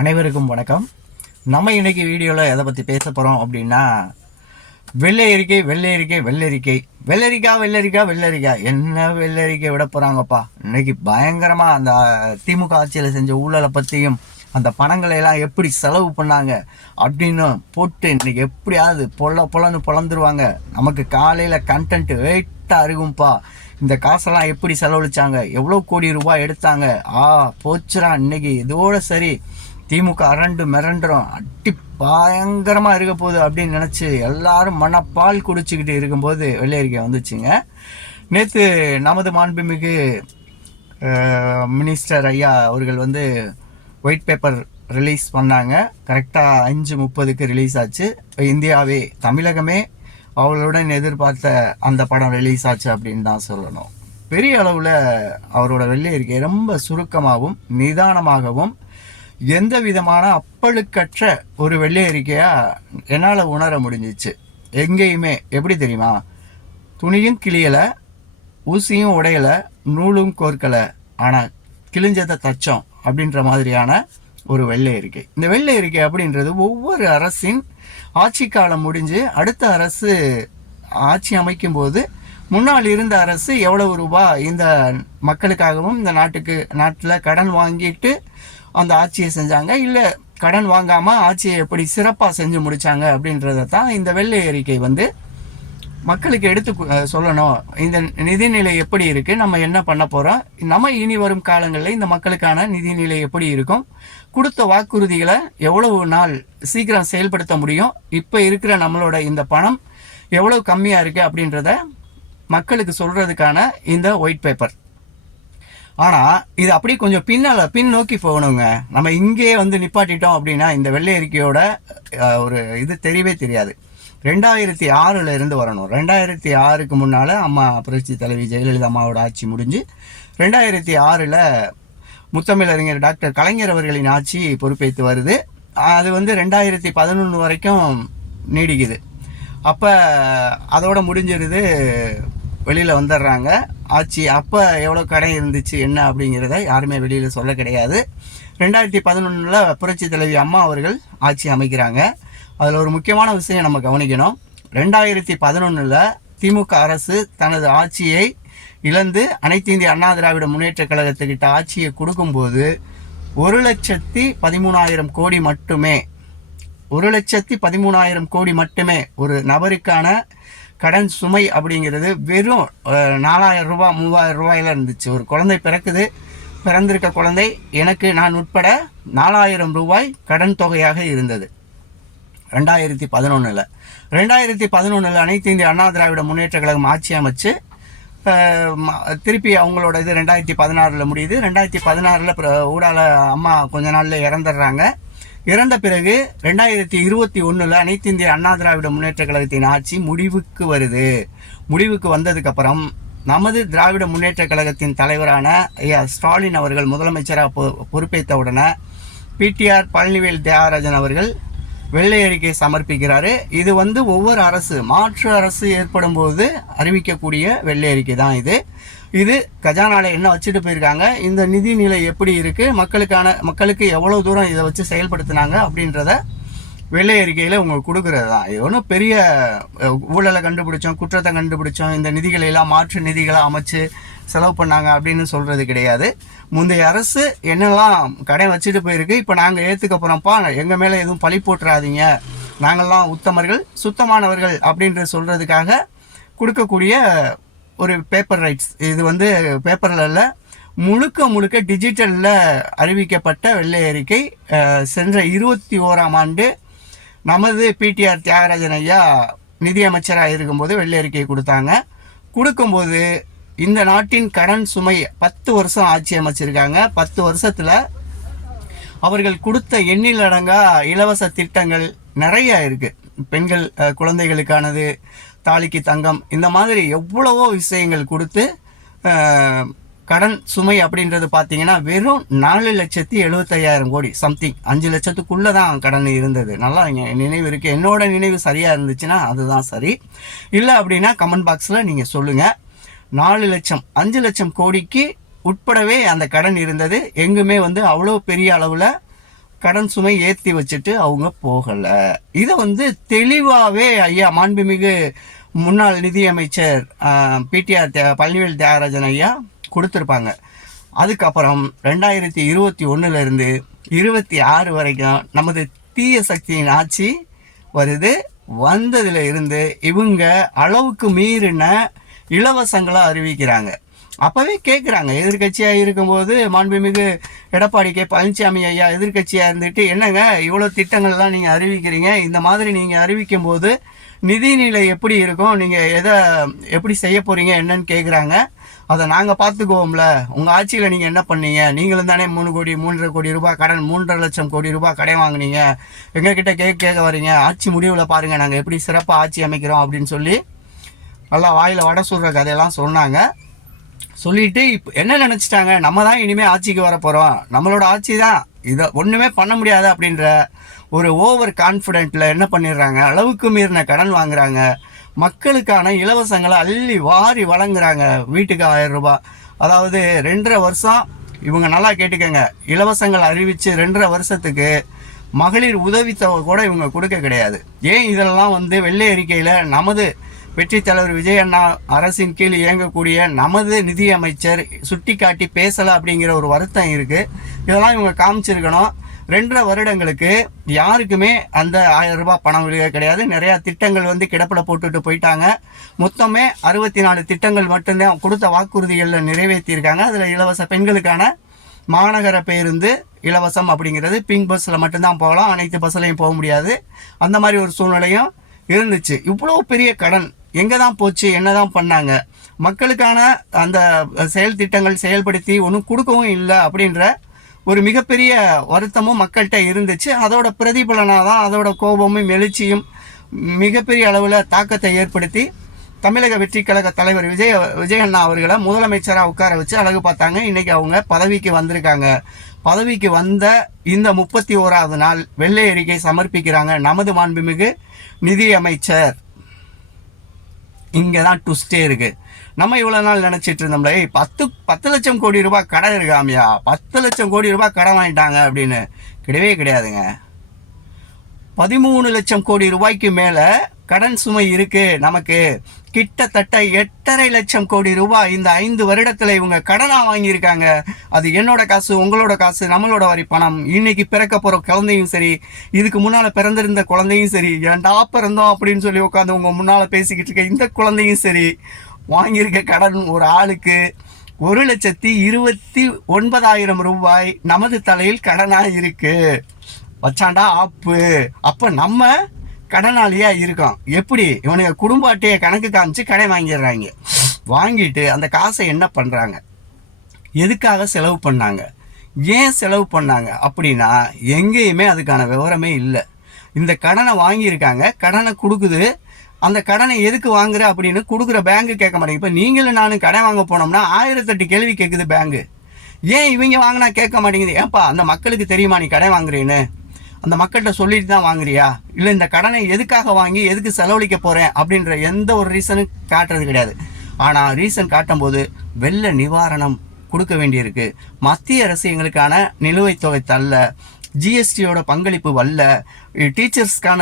அனைவருக்கும் வணக்கம். நம்ம இன்னைக்கு வீடியோவில் எதை பற்றி பேச போகிறோம் அப்படின்னா, வெள்ளை வெள்ளரிக்காய் என்ன வெள்ளரிக்காய் விட போகிறாங்கப்பா. இன்னைக்கு பயங்கரமாக அந்த திமுக ஆட்சியில் செஞ்ச ஊழலை பற்றியும் அந்த பணங்களை எல்லாம் எப்படி செலவு பண்ணாங்க அப்படின்னு போட்டு இன்னைக்கு எப்படியாவது பொலன்னு பொழந்துருவாங்க. நமக்கு காலையில் கண்டென்ட் வெயிட்டாக இருக்கும்பா. இந்த காசெல்லாம் எப்படி செலவழிச்சாங்க, எவ்வளோ கோடி ரூபாய் எடுத்தாங்க, போச்சுரா இன்னைக்கு இதோட சரி திமுக மிரண்டுறோம், அட்டி பயங்கரமாக இருக்க போகுது அப்படின்னு நினச்சி எல்லாரும் மனப்பால் குடிச்சிக்கிட்டு இருக்கும்போது வெள்ளரிக்காய் வந்துச்சுங்க. நேற்று நமது மாண்புமிகு மினிஸ்டர் ஐயா அவர்கள் ஒயிட் பேப்பர் ரிலீஸ் பண்ணாங்க. கரெக்டாக 5:30 ரிலீஸ் ஆச்சு. இந்தியாவே, தமிழகமே அவளுடன் எதிர்பார்த்த அந்த படம் ரிலீஸ் ஆச்சு அப்படின்னு தான் சொல்லணும். பெரிய அளவில் அவரோட வெள்ளரிக்கை ரொம்ப சுருக்கமாகவும் நிதானமாகவும் எந்த விதமான அப்பழுக்கற்ற ஒரு வெள்ளையறிக்கையாக என்னால் உணர முடிஞ்சிச்சு. எங்கேயுமே எப்படி தெரியுமா, துணியும் கிளியலை, ஊசியும் உடையலை, நூலும் கோர்க்கலை, ஆனால் கிழிஞ்சதை தச்சோம் அப்படின்ற மாதிரியான ஒரு வெள்ளையறிக்கை. இந்த வெள்ளையறிக்கை அப்படின்றது ஒவ்வொரு அரசின் ஆட்சி காலம் முடிஞ்சு அடுத்த அரசு ஆட்சி அமைக்கும் போது முன்னால் இருந்த அரசு எவ்வளவு ரூபாய் இந்த மக்களுக்காகவும் இந்த நாட்டில் கடன் வாங்கிட்டு அந்த ஆட்சியை செஞ்சாங்க, இல்லை கடன் வாங்காமல் ஆட்சியை எப்படி சிறப்பாக செஞ்சு முடித்தாங்க அப்படின்றத தான் இந்த வெள்ளை அறிக்கை மக்களுக்கு எடுத்து சொல்லணும். இந்த நிதிநிலை எப்படி இருக்குது, நம்ம என்ன பண்ண போகிறோம், நம்ம இனி வரும் காலங்களில் இந்த மக்களுக்கான நிதிநிலை எப்படி இருக்கும், கொடுத்த வாக்குறுதிகளை எவ்வளவு நாள் சீக்கிரம் செயல்படுத்த முடியும், இப்போ இருக்கிற நம்மளோட இந்த பணம் எவ்வளவு கம்மியாக இருக்குது அப்படின்றத மக்களுக்கு சொல்கிறதுக்கான இந்த ஒயிட் பேப்பர். ஆனால் இது அப்படி கொஞ்சம் பின் நோக்கி போகணுங்க. நம்ம இங்கே நிப்பாட்டிட்டோம் அப்படின்னா இந்த வெள்ளை அறிக்கையோட ஒரு இது தெரியவே தெரியாது. 2006 இருந்து வரணும். 2006க்கு முன்னால் அம்மா புரட்சி தலைவி ஜெயலலிதா அம்மாவோட ஆட்சி முடிஞ்சு 2006 முத்தமிழறிஞர் டாக்டர் கலைஞர் அவர்களின் ஆட்சி பொறுப்பேற்று வருது. அது 2011 வரைக்கும் நீடிக்குது. அப்போ அதோட முடிஞ்சிருது, வெளியில் வந்துடுறாங்க ஆட்சி. அப்போ எவ்வளோ கடன் இருந்துச்சு என்ன அப்படிங்கிறத யாருமே வெளியில் சொல்ல கிடையாது. 2011 புரட்சி தலைவி அம்மா அவர்கள் ஆட்சி அமைக்கிறாங்க. அதில் ஒரு முக்கியமான விஷயம் நம்ம கவனிக்கணும். 2011 திமுக அரசு தனது ஆட்சியை இழந்து அனைத்து இந்திய அண்ணா திராவிட முன்னேற்ற கழகத்துக்கிட்ட ஆட்சியை கொடுக்கும்போது 1,13,000 கோடி மட்டுமே 1,13,000 கோடி மட்டுமே ஒரு நபருக்கான கடன் சுமை அப்படிங்கிறது வெறும் 4,000 ரூபா 3,000 ரூபாயில இருந்துச்சு. ஒரு குழந்தை பிறந்திருக்க குழந்தை நான் உட்பட 4,000 ரூபாய் கடன் தொகையாக இருந்தது 2011. 2011 அனைத்து இந்திய அண்ணா திராவிட முன்னேற்ற கழகம் ஆட்சி அமைச்சு திருப்பி அவங்களோட இது 2016 முடியுது. 2016 ஊடால அம்மா கொஞ்ச நாளில் இறந்துடுறாங்க. இறந்த பிறகு 2021 அனைத்து இந்திய அண்ணா திராவிட முன்னேற்ற கழகத்தின் ஆட்சி முடிவுக்கு வருது. முடிவுக்கு வந்ததுக்கப்புறம் நமது திராவிட முன்னேற்ற கழகத்தின் தலைவரான ஐயா ஸ்டாலின் அவர்கள் முதலமைச்சராக பொறுப்பேற்ற உடனே பிடிஆர் பழனிவேல் தியாகராஜன் அவர்கள் வெள்ளை அறிக்கை சமர்ப்பிக்கிறாரு. இது ஒவ்வொரு அரசு மாற்று அரசு ஏற்படும் போது அறிவிக்கக்கூடிய வெள்ளை அறிக்கை தான் இது கஜானால என்ன வச்சுட்டு போயிருக்காங்க, இந்த நிதி நிலை எப்படி இருக்குது, மக்களுக்கு எவ்வளோ தூரம் இதை வச்சு செயல்படுத்தினாங்க அப்படின்றத வெள்ளை அறிக்கையில் உங்களுக்கு கொடுக்குறது தான். இது ஒன்றும் பெரிய ஊழலை கண்டுபிடிச்சோம், குற்றத்தை கண்டுபிடிச்சோம், இந்த நிதிகளை எல்லாம் மாற்று நிதிகளை அமைச்சு செலவு பண்ணாங்க அப்படின்னு சொல்கிறது கிடையாது. முந்தைய அரசு என்னெல்லாம் கடன் வச்சுட்டு போயிருக்கு, இப்போ நாங்கள் ஏற்றுக்க போகிறோம்ப்பா, எங்கள் மேலே எதுவும் பழி போட்டுறாதீங்க, நாங்கள்லாம் உத்தமர்கள் சுத்தமானவர்கள் அப்படின்ற சொல்கிறதுக்காக கொடுக்கக்கூடிய ஒரு பேப்பர் ரைட்ஸ். இது பேப்பரில் இல்லை, முழுக்க டிஜிட்டலில் அறிவிக்கப்பட்ட வெள்ளை அறிக்கை. சென்ற 21ஆம் ஆண்டு நமது பிடிஆர் தியாகராஜன் ஐயா நிதியமைச்சராக இருக்கும்போது வெள்ளை அறிக்கை கொடுக்கும்போது இந்த நாட்டின் கடன் சுமை 10 வருஷம் ஆட்சி அமைச்சிருக்காங்க. 10 வருஷத்தில் அவர்கள் கொடுத்த எண்ணில் அடங்கா இலவச திட்டங்கள் நிறைய இருக்குது. பெண்கள் குழந்தைகளுக்கானது, தாலிக்கு தங்கம், இந்த மாதிரி எவ்வளவோ விஷயங்கள் கொடுத்து கடன் சுமை அப்படின்றது பார்த்தீங்கன்னா வெறும் 4,75,000 கோடி சம்திங், 5 லட்சத்துக்குள்ளே தான் கடன் இருந்தது. நல்லா நினைவு இருக்குது, என்னோட நினைவு சரியாக இருந்துச்சுன்னா அதுதான் சரி, இல்லை அப்படின்னா கமெண்ட் பாக்ஸில் நீங்கள் சொல்லுங்கள். 4 லட்சம் 5 லட்சம் கோடிக்கு உட்படவே அந்த கடன் இருந்தது. எங்குமே அவ்வளோ பெரிய அளவில் கடன் சுமை ஏற்றி வச்சுட்டு அவங்க போகலை. இதை வந்து தெளிவாகவே ஐயா மாண்புமிகு முன்னாள் நிதியமைச்சர் பிடிஆர் பழனிவேல் தியாகராஜன் ஐயா கொடுத்துருப்பாங்க. அதுக்கப்புறம் 2021 26 வரைக்கும் நமது தீய சக்தியின் ஆட்சி வருது. வந்ததுல இருந்து இவங்க அளவுக்கு மீறின இலவசங்களை அறிவிக்கிறாங்க. அப்போவே கேட்குறாங்க, எதிர்கட்சியாக இருக்கும்போது மாண்புமிகு எடப்பாடி கே பழனிசாமி ஐயா எதிர்கட்சியாக இருந்துட்டு, என்னங்க இவ்வளோ திட்டங்கள்லாம் நீங்கள் அறிவிக்கிறீங்க, இந்த மாதிரி நீங்கள் அறிவிக்கும் போது நிதிநிலை எப்படி இருக்கும், நீங்கள் எப்படி செய்ய போகிறீங்க என்னன்னு கேட்குறாங்க. அதை நாங்கள் பார்த்துக்குவோம்ல, உங்கள் ஆட்சியில் நீங்கள் என்ன பண்ணீங்க, நீங்களும் தானே 3.5 கோடி ரூபாய் கடன், 3.5 லட்சம் கோடி ரூபாய் கடன் வாங்கினீங்க, எங்ககிட்ட கேட்க வரீங்க, ஆட்சி முடிவில் பாருங்கள் நாங்கள் எப்படி சிறப்பாக ஆட்சி அமைக்கிறோம் அப்படின்னு சொல்லி நல்லா வாயில் வடை சுடுற கதையெல்லாம் சொன்னாங்க. சொல்லிட்டு இப்போ என்ன நினச்சிட்டாங்க, நம்ம தான் இனிமேல் ஆட்சிக்கு வர போகிறோம், நம்மளோட ஆட்சி தான், இதை ஒன்றுமே பண்ண முடியாது அப்படின்ற ஒரு ஓவர் கான்ஃபிடென்ட்டில் என்ன பண்ணிடுறாங்க, அளவுக்கு மீறின கடன் வாங்குறாங்க. மக்களுக்கான இலவசங்களை அள்ளி வாரி வழங்குறாங்க. வீட்டுக்கு 1000 ரூபாய், அதாவது 2.5 வருஷம். இவங்க நல்லா கேட்டுக்கங்க, இலவசங்கள் அறிவித்து 2.5 வருஷத்துக்கு மகளிர் உதவித்தொகை கூட இவங்க கொடுக்க கிடையாது. ஏன் இதெல்லாம் வந்து வெள்ளை அறிக்கையில் நமது வெற்றி தலைவர் விஜய் அண்ணா அரசின் கீழ் இயங்கக்கூடிய நமது நிதியமைச்சர் சுட்டி காட்டி பேசலை அப்படிங்கிற ஒரு வருத்தம் இருக்குது. இதெல்லாம் இவங்க காமிச்சிருக்கணும். 2.5 வருடங்களுக்கு யாருக்குமே அந்த 1000 ரூபாய் பணம் விழுக கிடையாது. நிறையா திட்டங்கள் வந்து கிடப்பில் போட்டுட்டு போயிட்டாங்க. மொத்தமே 64 திட்டங்கள் மட்டும்தான் கொடுத்த வாக்குறுதிகளில் நிறைவேற்றியிருக்காங்க. அதில் இலவச பெண்களுக்கான மாநகர பேருந்து இலவசம் அப்படிங்கிறது பிங்க் பஸ்ஸில் மட்டும்தான் போகலாம், அனைத்து பஸ்ஸிலையும் போக முடியாது. அந்த மாதிரி ஒரு சூழ்நிலையும் இருந்துச்சு. இவ்வளோ பெரிய கடன் எங்கே தான் போச்சு, என்ன தான் பண்ணாங்க, மக்களுக்கான அந்த செயல் திட்டங்கள் செயல்படுத்தி ஒன்றும் கொடுக்கவும் இல்லை அப்படின்ற ஒரு மிகப்பெரிய வருத்தமும் மக்கள்கிட்ட இருந்துச்சு. அதோட பிரதிபலனாக தான் அதோட கோபமும் எழுச்சியும் மிகப்பெரிய அளவில் தாக்கத்தை ஏற்படுத்தி தமிழக வெற்றி கழக தலைவர் விஜய் அண்ணா அவர்களை முதலமைச்சராக உட்கார வச்சு அழகு பார்த்தாங்க. இன்றைக்கி அவங்க பதவிக்கு வந்திருக்காங்க. பதவிக்கு வந்த இந்த 31வது நாள் வெள்ளை அறிக்கை சமர்ப்பிக்கிறாங்க நமது மாண்புமிகு நிதியமைச்சர். இங்கே தான் ட்விஸ்டே இருக்குது. நம்ம இவ்வளோ நாள் நினச்சிட்டு இருந்தோம்ல, 10 லட்சம் கோடி ரூபாய் கடன் இருக்காமையா, 10 லட்சம் கோடி ரூபாய் கடன் வாங்கிட்டாங்க அப்படின்னு. கிடையவே கிடையாதுங்க. 13 லட்சம் கோடி ரூபாய்க்கு மேலே கடன் சுமை இருக்குது நமக்கு. கிட்டத்தட்ட 8.5 லட்சம் கோடி ரூபாய் இந்த 5 வருடத்தில் இவங்க கடனாக வாங்கியிருக்காங்க. அது என்னோட காசு, உங்களோட காசு, நம்மளோட வரி பணம். இன்னைக்கு பிறக்க போகிற குழந்தையும் சரி, இதுக்கு முன்னால் பிறந்திருந்த குழந்தையும் சரி, ஏன்டா பிறந்தோம் அப்படின்னு சொல்லி உட்காந்து உங்கள் முன்னால் பேசிக்கிட்டு இருக்க இந்த குழந்தையும் சரி, வாங்கியிருக்க கடன் ஒரு ஆளுக்கு 1,29,000 ரூபாய் நமது தலையில் கடனாக இருக்குது. வச்சாண்டா ஆப்பு. அப்போ நம்ம கடனாளியாக இருக்கோம். எப்படி இவனுங்க குடும்ப அட்டையை கணக்கு காமிச்சு கடை வாங்கிடுறாங்க. வாங்கிட்டு அந்த காசை என்ன பண்ணுறாங்க, எதுக்காக செலவு பண்ணாங்க, ஏன் செலவு பண்ணாங்க அப்படின்னா எங்கேயுமே அதுக்கான விவரமே இல்லை. இந்த கடனை வாங்கியிருக்காங்க, கடனை கொடுக்குது. அந்த கடனை எதுக்கு வாங்குற அப்படின்னு கொடுக்குற பேங்கு கேட்க மாட்டேங்க. இப்போ நீங்களும் நானும் கடை வாங்க போனோம்னா 1008 கேள்வி கேட்குது பேங்கு. ஏன் இவங்க வாங்கினா கேட்க மாட்டேங்குது? ஏன்ப்பா அந்த மக்களுக்கு தெரியுமா நீ கடை வாங்குறேன்னு? அந்த மக்கள்கிட்ட சொல்லிட்டு தான் வாங்குறியா, இல்லை இந்த கடனை எதுக்காக வாங்கி எதுக்கு செலவழிக்க போகிறேன் அப்படின்ற எந்த ஒரு ரீசனும் காட்டுறது கிடையாது. ஆனால் ரீசன் காட்டும்போது வெள்ள நிவாரணம் கொடுக்க வேண்டியிருக்கு. மத்திய அரசு எங்களுக்கான நிலுவைத் தொகை தரல, ஜிஎஸ்டியோட பங்களிப்பு வரல, டீச்சர்ஸ்க்கான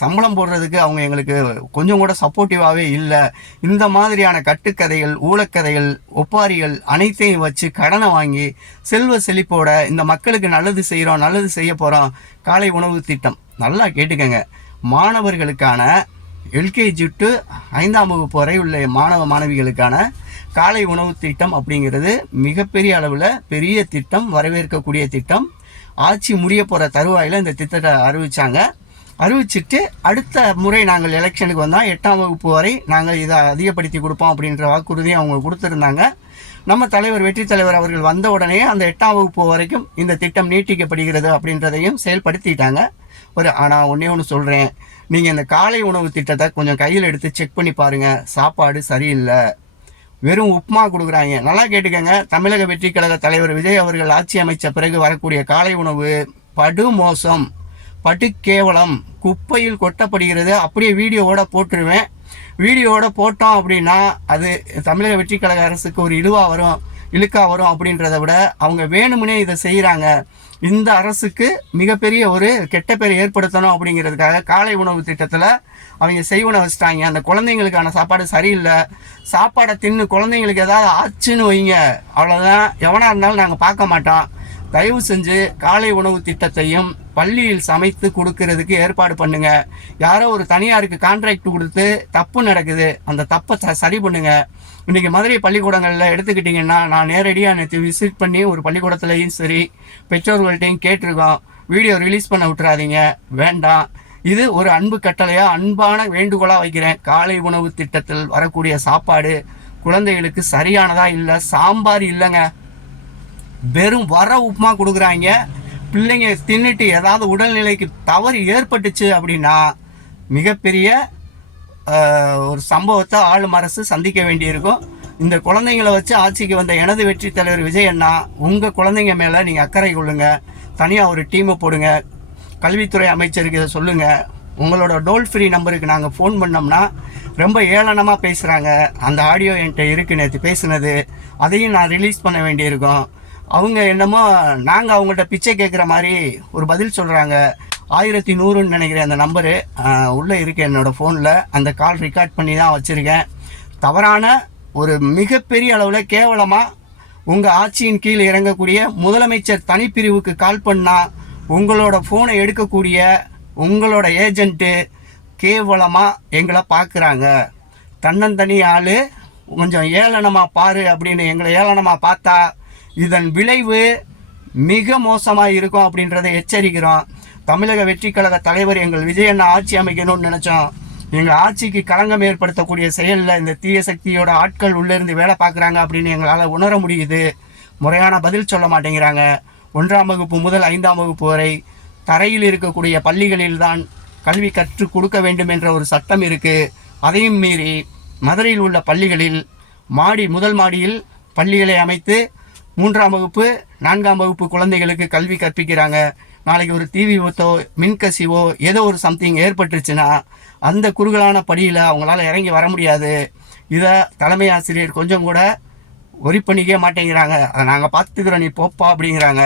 சம்பளம் போடுறதுக்கு அவங்க எங்களுக்கு கொஞ்சம் கூட சப்போர்ட்டிவாகவே இல்லை. இந்த மாதிரியான கட்டுக்கதைகள், ஊழக்கதைகள், ஒப்பாரிகள் அனைத்தையும் வச்சு கடனை வாங்கி செல்வ செழிப்போட இந்த மக்களுக்கு நல்லது செய்கிறோம், நல்லது செய்ய போகிறோம். காலை உணவு திட்டம் நல்லா கேட்டுக்கங்க. மாணவர்களுக்கான எல்கேஜி டு 5ஆம் வகுப்பு வரை உள்ள மாணவ மாணவிகளுக்கான காலை உணவு திட்டம் அப்படிங்கிறது மிகப்பெரிய அளவில் பெரிய திட்டம், வரவேற்கக்கூடிய திட்டம். ஆட்சி முடிய போகிற தருவாயில் இந்த திட்டத்தை அறிவிச்சிட்டு அடுத்த முறை நாங்கள் எலெக்ஷனுக்கு வந்தால் 8ஆம் வகுப்பு வரை நாங்கள் இதை அதிகப்படுத்தி கொடுப்போம் அப்படின்ற வாக்குறுதியை அவங்க கொடுத்துருந்தாங்க. நம்ம தலைவர் வெற்றி தலைவர் அவர்கள் வந்த உடனே அந்த 8ஆம் வகுப்பு வரைக்கும் இந்த திட்டம் நீட்டிக்கப்படுகிறது அப்படின்றதையும் செயல்படுத்திட்டாங்க. ஆனால் ஒன்று சொல்கிறேன், நீங்கள் இந்த காலை உணவு திட்டத்தை கொஞ்சம் கையில் எடுத்து செக் பண்ணி பாருங்கள். சாப்பாடு சரியில்லை, வெறும் உப்புமா கொடுக்குறாங்க. நல்லா கேட்டுக்கங்க, தமிழக வெற்றி கழக தலைவர் விஜய் அவர்கள் ஆட்சி அமைச்ச பிறகு வரக்கூடிய காலை உணவு படு மோசம், படு கேவலம், குப்பையில் கொட்டப்படுகிறது. அப்படியே வீடியோவோட போட்டுருவேன். வீடியோவோட போட்டோம் அப்படின்னா அது தமிழக வெற்றி கழக அரசுக்கு ஒரு இழுக்கா வரும் அப்படின்றத விட அவங்க வேணுமுனே இதை செய்கிறாங்க. இந்த அரசுக்கு மிகப்பெரிய ஒரு கெட்ட பேர் ஏற்படுத்தணும் அப்படிங்கிறதுக்காக காலை உணவு திட்டத்தில் அவங்க செய்வன வச்சுட்டாங்க. அந்த குழந்தைங்களுக்கான சாப்பாடு சரியில்லை. சாப்பாடை தின்னு குழந்தைங்களுக்கு ஏதாவது ஆச்சுன்னு வைங்க, அவ்வளோதான். எவனாக இருந்தாலும் நாங்கள் பார்க்க மாட்டோம். தயவு செஞ்சு காலை உணவு திட்டத்தையும் பள்ளியில் சமைத்து கொடுக்கறதுக்கு ஏற்பாடு பண்ணுங்க. யாரோ ஒரு தனியாருக்கு கான்ட்ராக்ட் கொடுத்து தப்பு நடக்குது, அந்த தப்பை சரி பண்ணுங்க. இன்றைக்கி மதுரை பள்ளிக்கூடங்களில் எடுத்துக்கிட்டிங்கன்னா, நான் நேரடியாக நேற்று விசிட் பண்ணி ஒரு பள்ளிக்கூடத்துலையும் சரி பெற்றோர்கள்ட்டையும் கேட்டிருக்கோம். வீடியோ ரிலீஸ் பண்ண விட்டுறாதீங்க, வேண்டாம். இது ஒரு அன்பு கட்டளையாக, அன்பான வேண்டுகோளாக வைக்கிறேன். காலை உணவு திட்டத்தில் வரக்கூடிய சாப்பாடு குழந்தைகளுக்கு சரியானதாக இல்லை. சாம்பார் இல்லைங்க, வெறும் வர உப்புமா கொடுக்குறாங்க. பிள்ளைங்க தின்னுட்டு ஏதாவது உடல்நிலைக்கு தவறு ஏற்பட்டுச்சு அப்படின்னா மிகப்பெரிய ஒரு சம்பவத்தை ஆளும் அரசு சந்திக்க வேண்டியிருக்கும். இந்த குழந்தைங்களை வச்சு ஆட்சிக்கு வந்த எனது வெற்றி தலைவர் விஜய் அண்ணா, உங்கள் குழந்தைங்க மேலே நீங்கள் அக்கறை கொள்ளுங்க. தனியாக ஒரு டீமை போடுங்க. கல்வித்துறை அமைச்சருக்கு இதை சொல்லுங்கள். உங்களோட டோல் ஃப்ரீ நம்பருக்கு நாங்கள் ஃபோன் பண்ணோம்னா ரொம்ப ஏளனமாக பேசுகிறாங்க. அந்த ஆடியோ என்கிட்ட இருக்குது, நேற்று பேசுனது. அதையும் நான் ரிலீஸ் பண்ண வேண்டியிருக்கோம். அவங்க என்னமோ நாங்கள் அவங்கள்ட்ட பிச்சை கேட்குற மாதிரி ஒரு பதில் சொல்கிறாங்க. 1100ன்னு நினைக்கிறேன் அந்த நம்பரு, உள்ளே இருக்குது என்னோடய ஃபோனில். அந்த கால் ரெக்கார்ட் பண்ணி தான் வச்சுருக்கேன். தவறான ஒரு மிகப்பெரிய அளவில் கேவலமாக உங்கள் ஆட்சியின் கீழ் இறங்கக்கூடிய முதலமைச்சர் தனிப்பிரிவுக்கு கால் பண்ணால் உங்களோட ஃபோனை எடுக்கக்கூடிய உங்களோட ஏஜென்ட்டு கேவலமாக எங்களை பார்க்குறாங்க. தன்னந்தனி ஆள் கொஞ்சம் ஏளனமாக பாரு அப்படின்னு எங்களை ஏளனமாக பார்த்தா இதன் விளைவு மிக மோசமாக இருக்கும் அப்படின்றத எச்சரிக்கிறோம். தமிழக வெற்றி கழக தலைவர் எங்கள் விஜயண்ணா ஆட்சி அமைக்கணும்னு நினச்சோம். எங்கள் ஆட்சிக்கு களங்கம் ஏற்படுத்தக்கூடிய செயலில் இந்த தீய சக்தியோட ஆட்கள் உள்ளேருந்து வேலை பார்க்குறாங்க அப்படின்னு எங்களால் உணர முடியுது. முறையான பதில் சொல்ல மாட்டேங்கிறாங்க. 1ஆம் வகுப்பு முதல் 5ஆம் வகுப்பு வரை தரையில் இருக்கக்கூடிய பள்ளிகளில்தான் கல்வி கற்றுக் கொடுக்க வேண்டும் என்ற ஒரு சட்டம் இருக்குது. அதையும் மீறி மதுரையில் உள்ள பள்ளிகளில் முதல் மாடியில் பள்ளிகளை அமைத்து 3ஆம் வகுப்பு 4ஆம் வகுப்பு குழந்தைகளுக்கு கல்வி கற்பிக்கிறாங்க. நாளைக்கு ஒரு தீ விபத்தோ மின்கசிவோ ஏதோ ஒரு சம்திங் ஏற்பட்டுருச்சுன்னா அந்த குறுகலான படியில் அவங்களால இறங்கி வர முடியாது. இதை தலைமை ஆசிரியர் கொஞ்சம் கூட ஒரி பண்ணிக்கவே மாட்டேங்கிறாங்க. அதை நாங்கள் பார்த்துக்கிறோம், நீ போப்பா அப்படிங்கிறாங்க.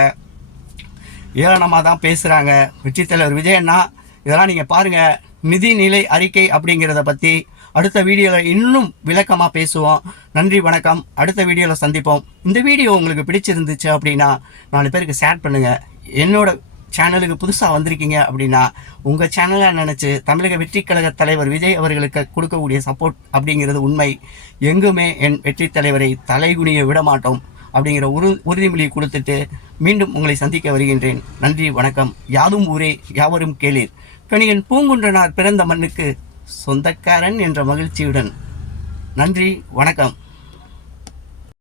ஏளனமாக தான் பேசுகிறாங்க. வெற்றி தலைவர் விஜயண்ணா, இதெல்லாம் நீங்கள் பாருங்கள். நிதிநிலை அறிக்கை அப்படிங்கிறத பற்றி அடுத்த வீடியோவில் இன்னும் விளக்கமாக பேசுவோம். நன்றி, வணக்கம். அடுத்த வீடியோவில் சந்திப்போம். இந்த வீடியோ உங்களுக்கு பிடிச்சிருந்துச்சு அப்படின்னா 4 பேருக்கு ஷேர் பண்ணுங்கள். என்னோட சேனலுக்கு புதுசாக வந்திருக்கீங்க அப்படின்னா உங்கள் சேனலை நினச்சி தமிழக வெற்றி கழக தலைவர் விஜய் அவர்களுக்கு கொடுக்கக்கூடிய சப்போர்ட் அப்படிங்கிறது உண்மை. எங்குமே என் வெற்றி தலைவரை தலைகுனிய விட மாட்டோம் அப்படிங்கிற உறுதிமொழி கொடுத்துட்டு மீண்டும் உங்களை சந்திக்க வருகின்றேன். நன்றி, வணக்கம். யாதும் ஊரே யாவரும் கேளீர். கணியன் பூங்குன்றனார் பிறந்த மண்ணுக்கு சொந்தக்காரன் என்ற மகிழ்ச்சியுடன் நன்றி, வணக்கம்.